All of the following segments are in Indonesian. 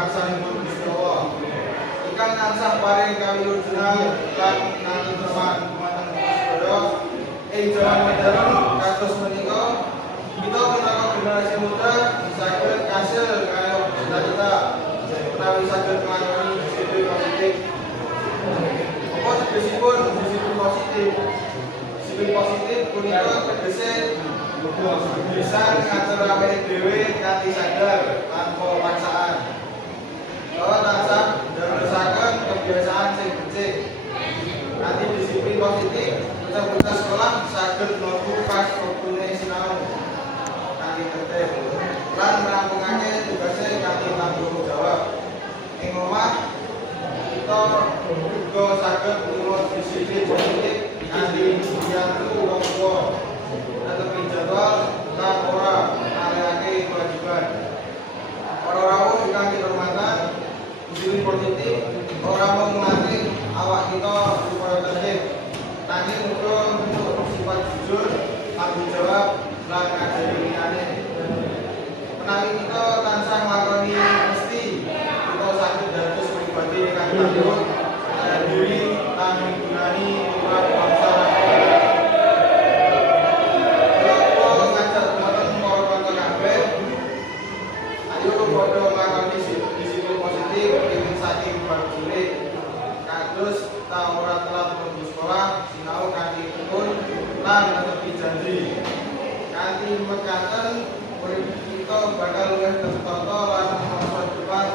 karsanipun Gusti Allah. Ingkang tansah paring kawilujengan lan katentreman dumateng sedaya ing jaman modern kados menika kita minangka generasi muda saged kasil kaya cita-cita menawi saged nglakoni disiplin positif. Apa tegesipun disiplin positif? Disiplin positif punika tegese bisa ngatur awake dhewe kanthi sadar tanpa paksaan. Kalau tansah ndadosaken kebiasaan sing becik. Nanti disiplin positif, bocah-bocah sekolah saged mlebu pas wektune sinau kanthi tertib lan ngrampungaken tugase kanthi tanggung jawab. Ing omah kita uga saged nurut disiplin positif kanthi diyantu wong tuwa. Netepi jadwal lan ora nalihake kewajiban. Para rawuh ingkang dihormatan, disiplin positif ora mung nglatih awak kita supaya tertib, nanging uga untuk sifat jujur, tanggung jawab, lan ngajari liyane. Menawi kita tansah nglakoni mesti kita saged dados pribadi ingkang tangguh, percaya diri, lan nggunani aturan bangsa lan negara. Kula ngajak dumateng para kanca kabeh, ayo padha nglakoni disiplin positif ing saking bab cilik. Kados ta ora telat menuju sekolah, sinau kanthi tekun lan netepi janji. Kanthi mekaten urip kita bakal luwih tertata lan masa depan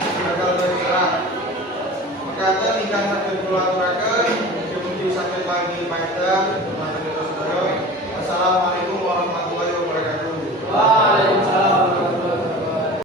bakal luwih cerah. Mekaten ingkang saged kula